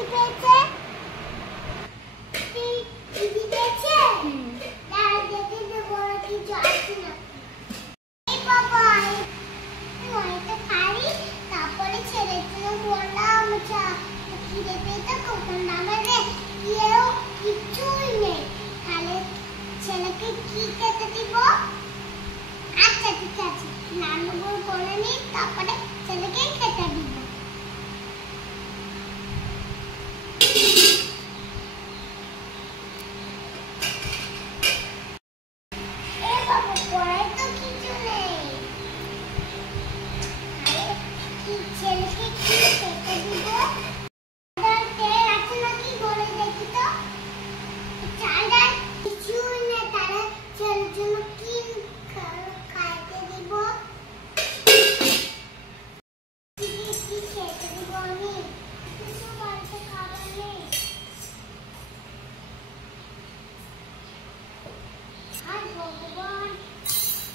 কি পেয়েছে? দিদি পেয়েছে? দাঁড়া দেখে দেবো কিছু আছে না। এই বাবা এটা খাই তারপরে ছেলের জন্য বললাম খিদে পেয়েছে কখন আমারে কেউ কিছুই নেই তাহলে ছেলেকে কি খেতে দিব? আচ্ছা ঠিক আছে নানু বলে নি তারপরে ছেলেকে খেতে দিব। ছেলেকে কি খেতে দিব? তেল আছে নাকি বলে দেখি তো। চাল ডাল কিছুই নেই তাহলে ছেলের জন্য কি খাইতে দিব? কি খেতে দিব আমি? কিছু বাড়িতে খাবার নেই। হায় ভগবান।